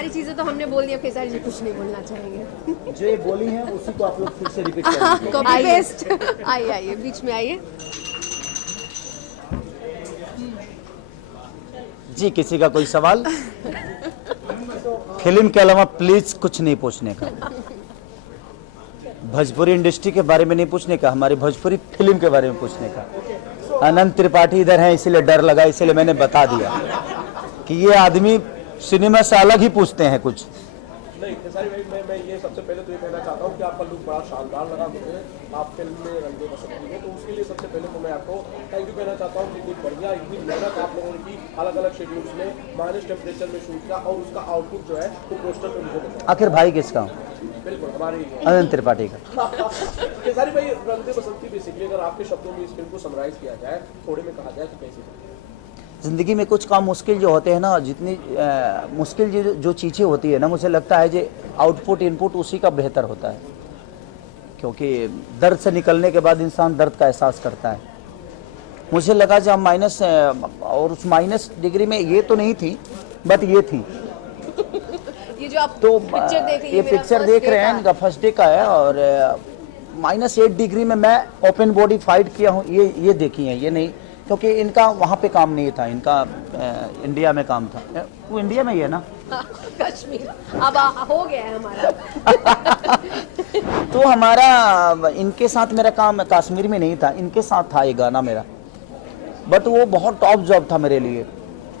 सारी चीजें तो हमने बोल दी, अब केसारी जी कुछ नहीं बोलना चाहेंगे। जो ये बोली है उसी को आप लोग फिर से रिपीट करेंगे। Copy paste. आइए आइए बीच में आइए। जी, किसी का कोई सवाल? फिल्म के अलावा प्लीज कुछ नहीं पूछने का, भोजपुरी इंडस्ट्री के बारे में नहीं पूछने का, हमारी भोजपुरी फिल्म के बारे में पूछने का। अनंत त्रिपाठी इधर है, इसीलिए डर लगा, इसीलिए मैंने बता दिया कि ये आदमी सिनेमा से अलग ही पूछते हैं कुछ। नहीं खेसारी भाई, मैं ये सबसे पहले तो ये कहना चाहता हूँ कि आपका लुक बड़ा शानदार लगा मुझे, आप फिल्म में रंगे बसंती में, तो उसके लिए सबसे पहले तो मैं आपको थैंक यू कहना चाहता हूँ कि इतनी बढ़िया, इतनी मेहनत आप लोगों ने की, अलग अलग शेड्यूल्स में माइनस टेम्परेचर में शूट किया और उसका आउटपुट जो है वो पोस्टर पे मुझे दिखा। आखिर भाई किसका हूँ? बिल्कुल हमारी अनंत त्रिपाठी का। खेसारी भाई, रंगे बसंती बेसिकली अगर आपके शब्दों में इस फिल्म को समराइज किया जाए, थोड़े में कहा जाए तो कैसे? ज़िंदगी में कुछ काम मुश्किल जो होते हैं ना, जितनी मुश्किल जो चीज़ें होती है ना, मुझे लगता है जो आउटपुट इनपुट उसी का बेहतर होता है, क्योंकि दर्द से निकलने के बाद इंसान दर्द का एहसास करता है। मुझे लगा जब माइनस, और उस माइनस डिग्री में ये तो नहीं थी, बट ये थी। ये जो आप तो पिक्चर देख रही ये पिक्चर देख रहे हैं, इनका फर्स्ट डे का है, और -8 डिग्री में मैं ओपन बॉडी फाइट किया हूँ, ये देखी है, ये नहीं, क्योंकि इनका वहाँ पे काम नहीं था, इनका इंडिया में काम था। वो इंडिया में ही है ना? कश्मीर अब हो गया है हमारा। तो हमारा इनके साथ मेरा काम कश्मीर में नहीं था, इनके साथ था ये गाना मेरा, बट वो बहुत टॉप जॉब था मेरे लिए।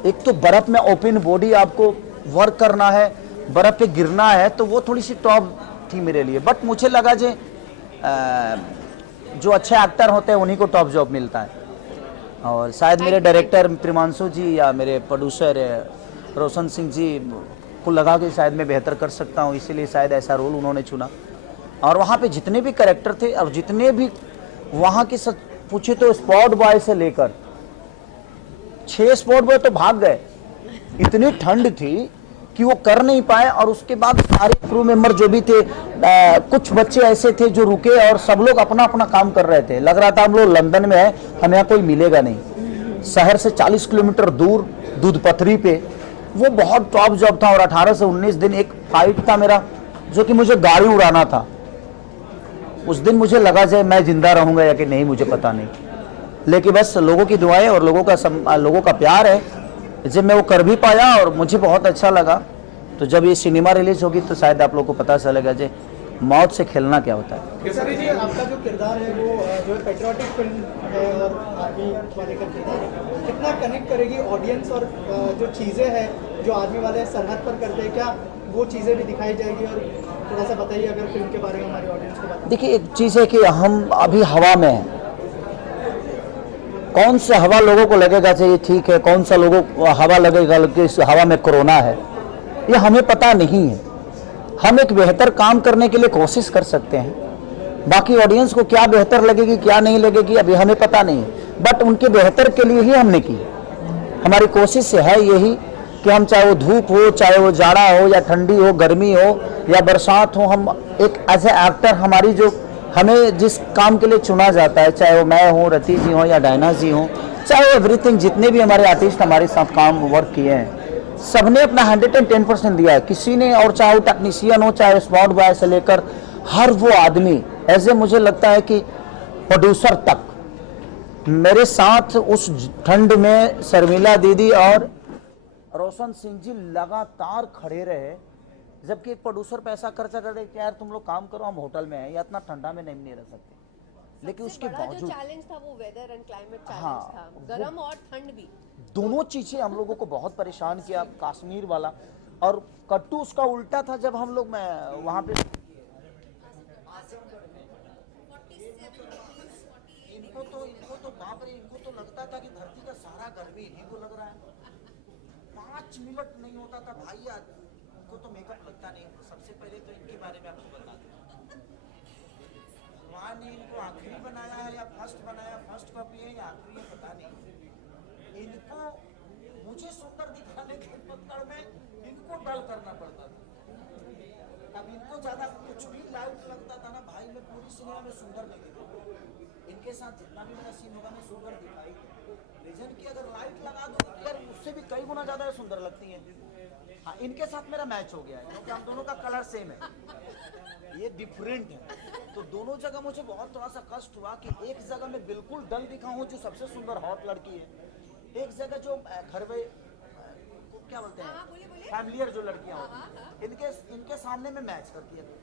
एक तो बर्फ में ओपन बॉडी आपको वर्क करना है, बर्फ पे गिरना है, तो वो थोड़ी सी टॉप थी मेरे लिए। बट मुझे लगा जो अच्छे एक्टर होते हैं उन्हीं को टॉप जॉब मिलता है, और शायद मेरे डायरेक्टर प्रिमांशु जी या मेरे प्रोड्यूसर रोशन सिंह जी को लगा कि शायद मैं बेहतर कर सकता हूँ, इसीलिए शायद ऐसा रोल उन्होंने चुना। और वहाँ पे जितने भी कैरेक्टर थे और जितने भी वहाँ के पूछे तो स्पॉट बॉय से लेकर 6 स्पॉट बॉय तो भाग गए, इतनी ठंड थी कि वो कर नहीं पाए। और उसके बाद सारे क्रू मेंबर जो भी थे, कुछ बच्चे ऐसे थे जो रुके, और सब लोग अपना अपना काम कर रहे थे। लग रहा था हम लोग लंदन में है, हमें यहाँ कोई मिलेगा नहीं। शहर से 40 किलोमीटर दूर दूध पथरी पे, वो बहुत टॉप जॉब था। और 18 से 19 दिन एक फाइट था मेरा, जो कि मुझे गाड़ी उड़ाना था। उस दिन मुझे लगा जाए मैं जिंदा रहूंगा या कि नहीं, मुझे पता नहीं, लेकिन बस लोगों की दुआएं और लोगों का प्यार है, जब मैं वो कर भी पाया और मुझे बहुत अच्छा लगा। तो जब ये सिनेमा रिलीज होगी तो शायद आप लोगों को पता चलेगा जो मौत से खेलना क्या होता है। केसरी जी, आपका जो किरदार है वो जो है पेट्रियोटिक फिल्म है, और आर्मी वाले का किरदार है, कितना कनेक्ट करेगी ऑडियंस, और जो चीज़ें हैं जो आर्मी वाले सरहद पर करते हैं, क्या वो चीज़ें भी दिखाई जाएगी? और थोड़ा सा बताइए अगर फिल्म के बारे में हमारी ऑडियंस को बताइए। देखिए, एक चीज़ है कि हम अभी हवा में हैं, कौन सा हवा लोगों को लगेगा चाहिए ठीक है, कौन सा लोगों को हवा लगेगा कि इस हवा में कोरोना है, ये हमें पता नहीं है। हम एक बेहतर काम करने के लिए कोशिश कर सकते हैं, बाकी ऑडियंस को क्या बेहतर लगेगी क्या नहीं लगेगी अभी हमें पता नहीं है, बट उनके बेहतर के लिए ही हमने की। हमारी कोशिश है यही कि हम, चाहे वो धूप हो, चाहे वो जाड़ा हो या ठंडी हो, गर्मी हो या बरसात हो, हम एक एज ए एक्टर हमारी जो हमें जिस काम के लिए चुना जाता है, चाहे वो मैं हूँ, रति जी हो या डायना जी हो, चाहे वो एवरीथिंग, जितने भी हमारे आर्टिस्ट हमारे साथ काम वर्क किए हैं, सबने अपना 110% दिया है। किसी ने, और चाहे वो टेक्नीशियन हो, चाहे स्पॉट बॉय से लेकर हर वो आदमी, ऐसे मुझे लगता है कि प्रोड्यूसर तक मेरे साथ उस ठंड में शर्मिला दीदी और रोशन सिंह जी लगातार खड़े रहे। जबकि एक प्रोड्यूसर पैसा खर्चा करे कि यार तुम लोग काम करो, हम होटल में हैं या इतना ठंडा में नहीं रह सकते, लेकिन उसके बावजूद जो चैलेंज था वो वेदर एंड क्लाइमेट चैलेंज हाँ, था, गर्म और ठंड भी, दोनों चीजें हम लोगों को बहुत परेशान किया। कश्मीर वाला और कट्टू उसका उल्टा था, जब हम लोग वहां पे इनको तो बाप रे, इनको तो लगता था कि धरती का सारा गर्मी इन्हीं को लग रहा है। 5 मिनट नहीं होता था भाई, इनको तो मेकअप लगता नहीं। सबसे पहले तो इनके बारे में आपको बता दूं, वहाँ ने इनको आखिरी बनाया है या फर्स्ट बनाया, फर्स्ट कॉपी है या आखिरी है पता नहीं। इनको मुझे सुंदर दिखाने के चक्कर में इनको डल करना पड़ता था। अब इनको ज्यादा कुछ भी लाइट लगता था ना भाई, मैं पूरी सिनेमा में सुंदर नहीं दिखा। इनके साथ जितना भी मेरा सीन होगा मैं सुंदर दिखाई, रीजन की अगर लाइट लगा दो तो उससे भी कई गुना ज्यादा सुंदर लगती है। हाँ, इनके साथ मेरा मैच हो गया है क्योंकि हम दोनों का कलर सेम है, ये डिफरेंट है। तो दोनों जगह मुझे बहुत थोड़ा सा कष्ट हुआ कि एक जगह मैं बिल्कुल डल दिखा हूँ जो सबसे सुंदर हॉट लड़की है, एक जगह जो घर में क्या बोलते हैं फैमिलियर जो लड़कियां होती इनके सामने मैं मैच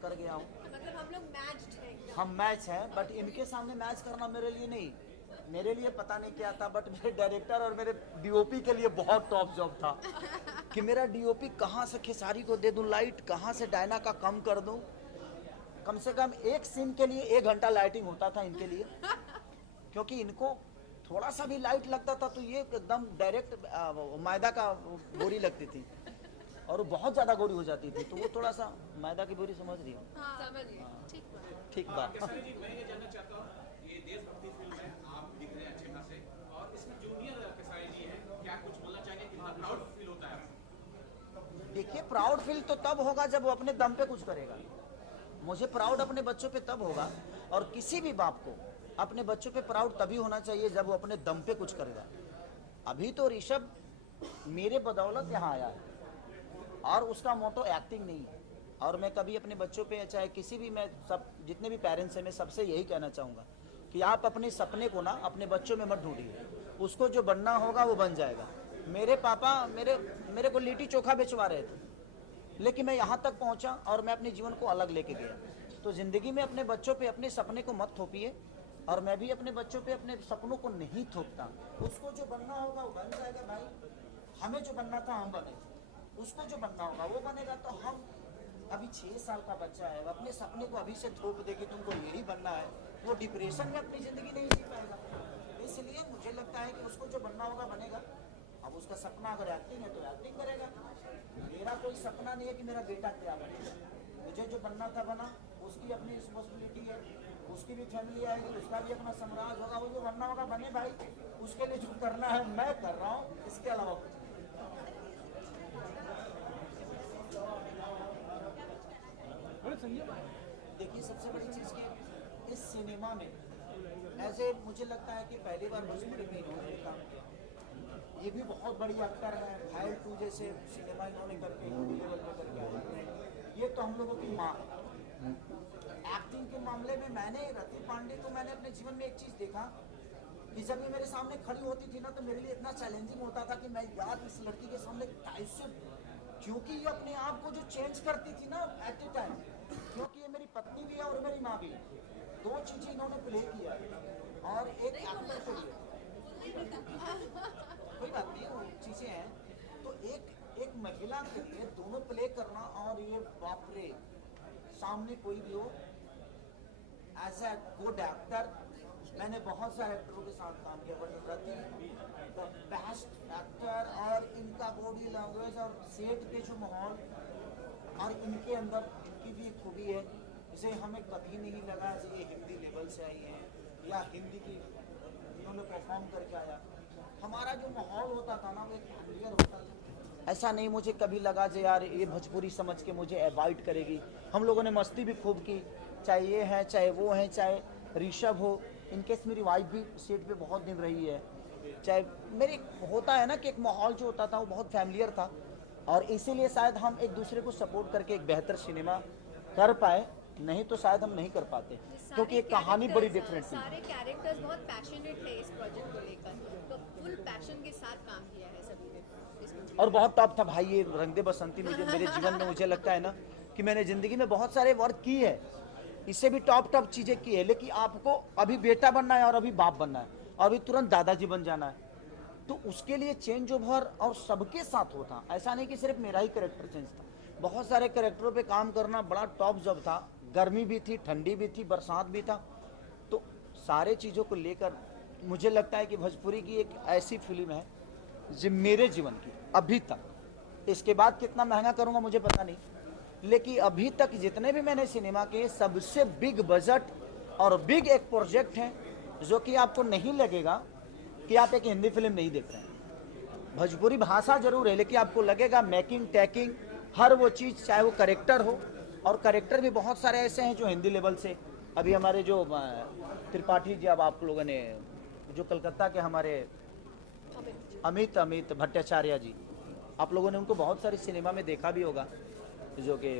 कर गया हूँ। मतलब हम लोग मैच्ड हैं। हम मैच हैं, बट इनके सामने मैच करना मेरे लिए नहीं, मेरे लिए पता नहीं क्या था, बट मेरे डायरेक्टर और मेरे डीओपी के लिए बहुत टॉप जॉब था कि मेरा डीओपी कहाँ से खेसारी को दे दूं लाइट, कहाँ से डायना का कम कर दूं। कम से कम एक सीन के लिए 1 घंटा लाइटिंग होता था इनके लिए, क्योंकि इनको थोड़ा सा भी लाइट लगता था तो ये एकदम डायरेक्ट मैदा का बोरी लगती थी और वो बहुत ज्यादा गोरी हो जाती थी, तो वो थोड़ा सा मैदा की बोरी समझ रही हो। समझ गए, ठीक बात। ठीक बात। मैं ये जानना चाहता हूँ, ये देशभक्ति फिल्म है, आप दिख रहे हैं अच्छे खासे, और इसमें जूनियर केसारी जी हैं, क्या कुछ बोलना चाहिए, कितना प्राउड फील होता है? देखिए, प्राउड फील तो तब होगा जब वो अपने दम पे कुछ करेगा। मुझे प्राउड अपने बच्चों पे तब होगा, और किसी भी बाप को अपने बच्चों पे प्राउड तभी होना चाहिए जब वो अपने दम पे कुछ करेगा। अभी तो ऋषभ मेरे बदौलत यहाँ आया है और उसका मोटो एक्टिंग नहीं है, और मैं कभी अपने बच्चों पे चाहे किसी भी, मैं सब जितने भी पेरेंट्स हैं मैं सबसे यही कहना चाहूँगा कि आप अपने सपने को ना अपने बच्चों में मत ढूंढिए, उसको जो बनना होगा वो बन जाएगा। मेरे पापा मेरे को लिट्टी चोखा बेचवा रहे थे, लेकिन मैं यहाँ तक पहुँचा और मैं अपने जीवन को अलग लेके गया। तो ज़िंदगी में अपने बच्चों पे अपने सपने को मत थोपिए, और मैं भी अपने बच्चों पे अपने सपनों को नहीं थोपता। उसको जो बनना होगा वो बन जाएगा भाई, हमें जो बनना था हम बने, उसको जो बनना होगा वो बनेगा। तो हम अभी 6 साल का बच्चा है, वो अपने सपने को अभी से थोप दे कि तुमको यही बनना है, वो डिप्रेशन में अपनी ज़िंदगी नहीं जी पाएगा। इसलिए मुझे लगता है कि उसको जो बनना होगा बनेगा। अब उसका सपना अगर एक्टिंग है तो एक्टिंग करेगा। मेरा कोई सपना नहीं है कि मेरा बेटा क्या बनेगा, मुझे जो बनना था बना, उसकी अपनी रिस्पॉन्सिबिलिटी है, उसकी भी फैमिली आएगी, उसका भी अपना साम्राज्य होगा, वो जो बनना होगा बने भाई। उसके लिए जो करना है मैं कर रहा हूँ, इसके अलावा कुछ नहीं। देखिए, सबसे बड़ी चीज़ कि इस सिनेमा में ऐसे मुझे लगता है कि पहली बार भोजपुरी में इन्होंने काम किया। ये भी बहुत बड़ी एक्टर है, घायल 2 जैसे सिनेमा इन्होंने करके हिंदी लेवल पर करके आया। ये तो हम लोगों की माँ है। एक्टिंग के मामले में मैंने रति पांडे को मैंने अपने जीवन में एक चीज़ देखा कि जब ये मेरे सामने खड़ी होती थी ना, तो मेरे लिए इतना चैलेंजिंग होता था कि मैं यार इस लड़की के सामने कैसे, क्योंकि ये अपने आप को जो चेंज करती थी ना एट ए टाइम, क्योंकि ये मेरी पत्नी भी है और मेरी माँ भी है, 2 चीज़ें इन्होंने प्ले किया है। और एक एक्टर को लिए कोई बात नहीं, वो चीज़ें हैं, तो एक महिला के लिए दोनों प्ले करना, और ये बाप रे, सामने कोई भी हो एज ए गुड एक्टर। मैंने बहुत सारे एक्टरों के साथ काम किया, but Rati the best actor, और इनका बॉडी लैंग्वेज और सेट के जो माहौल, और इनके अंदर इनकी भी एक खूबी है, इसे हमें कभी नहीं लगा कि ये हिंदी लेवल से आई है या हिंदी की इन्होंने परफॉर्म करके आया। हमारा जो माहौल होता था ना वो एक क्लियर होता था, ऐसा नहीं मुझे कभी लगा कि यार ये भोजपुरी समझ के मुझे अवॉइड करेगी। हम लोगों ने मस्ती भी खूब की, चाहे ये है चाहे वो है, चाहे ऋषभ हो, इनकेस मेरी वाइफ भी सेट पे बहुत दिन रही है, चाहे मेरे होता है ना कि एक माहौल जो होता था वो बहुत फैमिलियर था, और इसीलिए शायद हम एक दूसरे को सपोर्ट करके एक बेहतर सिनेमा कर पाए, नहीं तो शायद हम नहीं कर पाते, क्योंकि एक कहानी बड़ी डिफरेंट थी। सारे कैरेक्टर्स बहुत पैशनेट थे इस प्रोजेक्ट को लेकर, तो फुल पैशन के साथ काम किया है सभी ने, और बहुत टॉप था भाई ये रंग दे बसंती। मुझे मेरे जीवन में मुझे लगता है ना कि मैंने ज़िंदगी में बहुत सारे वर्क की है, इससे भी टॉप चीज़ें की है, लेकिन आपको अभी बेटा बनना है और अभी बाप बनना है और अभी तुरंत दादाजी बन जाना है, तो उसके लिए चेंज ओवर और सबके साथ होता। ऐसा नहीं कि सिर्फ मेरा ही कैरेक्टर चेंज था, बहुत सारे कैरेक्टरों पे काम करना बड़ा टॉप जॉब था। गर्मी भी थी, ठंडी भी थी, बरसात भी था, तो सारे चीज़ों को लेकर मुझे लगता है कि भोजपुरी की एक ऐसी फिल्म है जो मेरे जीवन की अभी तक, इसके बाद कितना महंगा करूँगा मुझे पता नहीं, लेकिन अभी तक जितने भी मैंने सिनेमा के सबसे बिग बजट और बिग एक प्रोजेक्ट है, जो कि आपको नहीं लगेगा कि आप एक हिंदी फिल्म नहीं देख रहे हैं। भोजपुरी भाषा जरूर है, लेकिन आपको लगेगा मेकिंग टैकिंग हर वो चीज़, चाहे वो करेक्टर हो, और करेक्टर भी बहुत सारे ऐसे हैं जो हिंदी लेवल से, अभी हमारे जो त्रिपाठी जी, अब आप लोगों ने जो कलकत्ता के हमारे अमित भट्टाचार्य जी, आप लोगों ने उनको बहुत सारी सिनेमा में देखा भी होगा, जो कि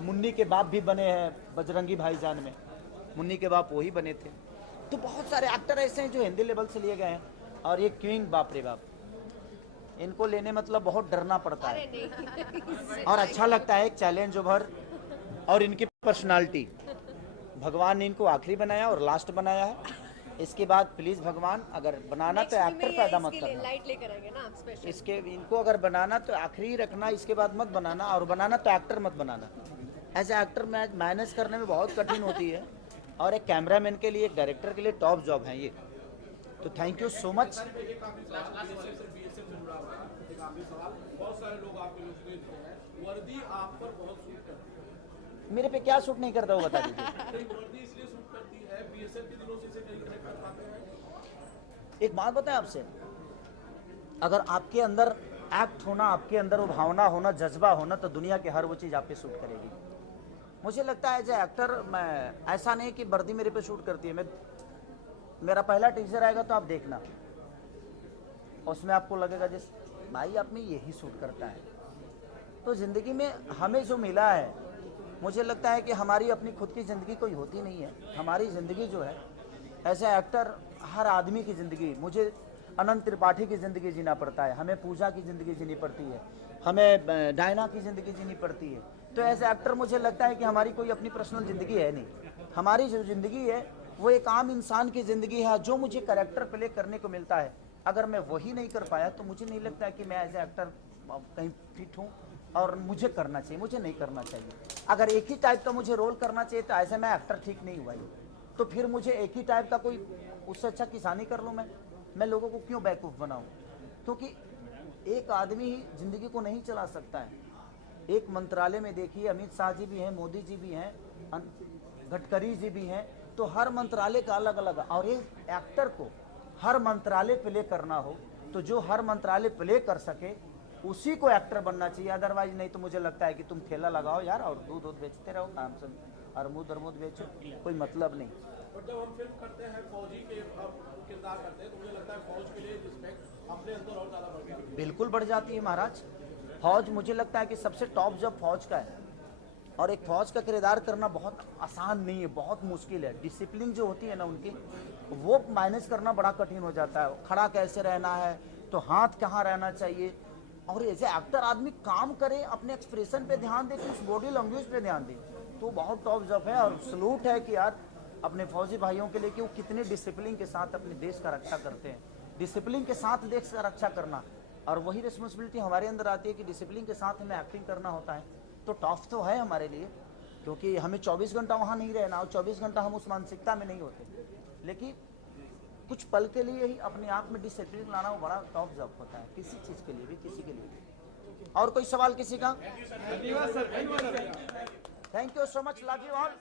मुन्नी के बाप भी बने हैं बजरंगी भाईजान में, मुन्नी के बाप वही बने थे। तो बहुत सारे एक्टर ऐसे हैं जो हिंदी लेवल से लिए गए हैं। और ये क्वीन, बाप रे बाप, इनको लेने मतलब बहुत डरना पड़ता अरे है नहीं और अच्छा लगता है, एक चैलेंज ओवर। और इनकी पर्सनालिटी, भगवान ने इनको आखिरी बनाया और लास्ट बनाया है। इसके बाद प्लीज भगवान अगर बनाना तो एक्टर पैदा मत करना, लाइट लेकर आएंगे ना आप स्पेशल। इसके इनको अगर बनाना तो आखिरी ही रखना, इसके बाद मत बनाना, और बनाना तो एक्टर मत बनाना। एज ए एक्टर मैनेज करने में बहुत कठिन होती है, और एक कैमरामैन के लिए, एक डायरेक्टर के लिए टॉप जॉब है ये। तो थैंक यू सो मच। एक आखिरी सवाल, बहुत सारे लोग आपके लोग वर्दी आप पर बहुत सूट करती है, मेरे पे क्या सूट नहीं करता वो बता दीजिए। वर्दी इसलिए सूट करती है, बीएसएफ के दिनों से इसे कहीं कनेक्ट कर पाते हैं। एक बात बताएं आपसे, अगर आपके अंदर एक्ट होना, आपके अंदर वो भावना होना, जज्बा होना, तो दुनिया के हर वो चीज़ आप पे सूट करेगी। मुझे लगता है एज ए एक्टर, मैं ऐसा नहीं कि वर्दी मेरे पे शूट करती है। मेरा पहला टीजर आएगा तो आप देखना, उसमें आपको लगेगा जिस भाई आप में यही सूट करता है। तो ज़िंदगी में हमें जो मिला है, मुझे लगता है कि हमारी अपनी खुद की ज़िंदगी कोई होती नहीं है। हमारी ज़िंदगी जो है एज ए एक्टर, हर आदमी की ज़िंदगी, मुझे अनंत त्रिपाठी की ज़िंदगी जीना पड़ता है, हमें पूजा की ज़िंदगी जीनी पड़ती है, हमें डायना की ज़िंदगी जीनी पड़ती है। तो एज ए एक्टर मुझे लगता है कि हमारी कोई अपनी पर्सनल ज़िंदगी है नहीं। हमारी जो ज़िंदगी है वो एक आम इंसान की ज़िंदगी है। जो मुझे कैरेक्टर प्ले करने को मिलता है, अगर मैं वही नहीं कर पाया तो मुझे नहीं लगता है कि मैं एज ए एक्टर कहीं फिट हूँ और मुझे करना चाहिए, मुझे नहीं करना चाहिए। अगर एक ही टाइप का मुझे रोल करना चाहिए तो ऐसे मैं एक्टर ठीक नहीं हुआ ही। तो फिर मुझे एक ही टाइप का कोई, उससे अच्छा किसानी कर लूँ। मैं लोगों को क्यों बेवकूफ़ बनाऊँ? क्योंकि एक आदमी ही ज़िंदगी को नहीं चला सकता है। एक मंत्रालय में देखिए, अमित शाह जी भी हैं, मोदी जी भी हैं, गडकरी जी भी हैं। तो हर मंत्रालय का अलग अलग, और एक एक्टर को हर मंत्रालय प्ले करना हो तो जो हर मंत्रालय प्ले कर सके उसी को एक्टर बनना चाहिए। अदरवाइज नहीं तो मुझे लगता है कि तुम ठेला लगाओ यार और दूध बेचते रहो, काम से अरमूद बेचो, कोई मतलब नहीं। और जब हम फिल्म करते हैं, फौजी के किरदार करते हैं, तो मुझे लगता है फौज के लिए रिस्पेक्ट अपने अंदर और ज़्यादा बढ़ जाती है। बिल्कुल बढ़ जाती है महाराज। फौज, मुझे लगता है कि सबसे टॉप जॉब फौज का है, और एक फौज का किरदार करना बहुत आसान नहीं है, बहुत मुश्किल है। डिसिप्लिन जो होती है ना उनकी, वो मैनेज करना बड़ा कठिन हो जाता है। खड़ा कैसे रहना है, तो हाथ कहाँ रहना चाहिए, और ऐसे एक्टर आदमी काम करे, अपने एक्सप्रेशन पे ध्यान दे, उस बॉडी लैंग्वेज पे ध्यान दे, तो बहुत टॉप जॉब है। और सलूट है कि यार अपने फौजी भाइयों के लिए कि वो कितने डिसिप्लिन के साथ अपने देश का रक्षा करते हैं। डिसिप्लिन के साथ देश का रक्षा करना, और वही रिस्पॉन्सिबिलिटी हमारे अंदर आती है कि डिसिप्लिन के साथ हमें एक्टिंग करना होता है। तो टफ तो है हमारे लिए, क्योंकि हमें 24 घंटा वहाँ नहीं रहना, और 24 घंटा हम उस मानसिकता में नहीं होते। लेकिन कुछ पल के लिए ही अपने आप में डिसिप्लिन लाना वो बड़ा टॉप जॉब होता है, किसी चीज़ के लिए भी, किसी के लिए भी। और कोई सवाल किसी का? Thank you so much, love you all.